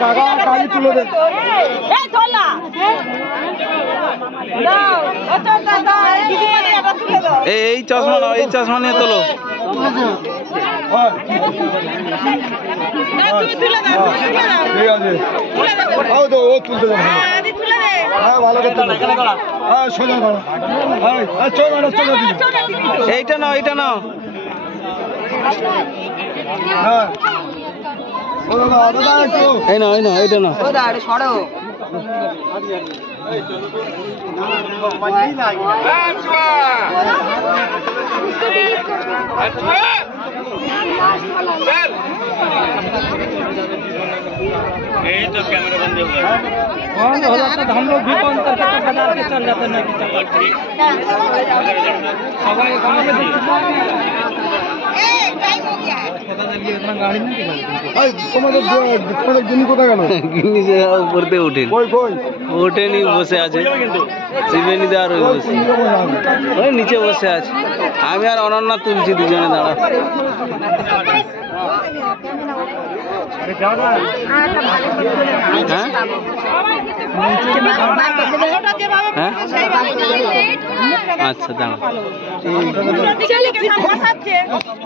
কাকা কালি তুলে দে। এই চশমা নাও, এই চশমা নিয়ে তোলো। ঠিক আছে, ও তুলতে যাবে। হ্যাঁ ভালো করতে, হ্যাঁ সোজা করো। এইটা নাও, এইটা নাও। হ্যাঁ এই নাও, এই নাও, এইটা নাও। यही तो कैमरा बंद हो गया। हम लोग भी कौन करके बाजार के चल जाते हैं তোমাদের গিনি কোথায় গেল? গিন্নি সে উপরতে ওঠেন, ওঠেনি, বসে আছে শিবেনিতে। আর ওই বসে, ওই নিচে বসে আছে। আমি আর অনন্যা তুলছি, দুজনে দাঁড়া। হ্যাঁ, আচ্ছা দাঁড়া।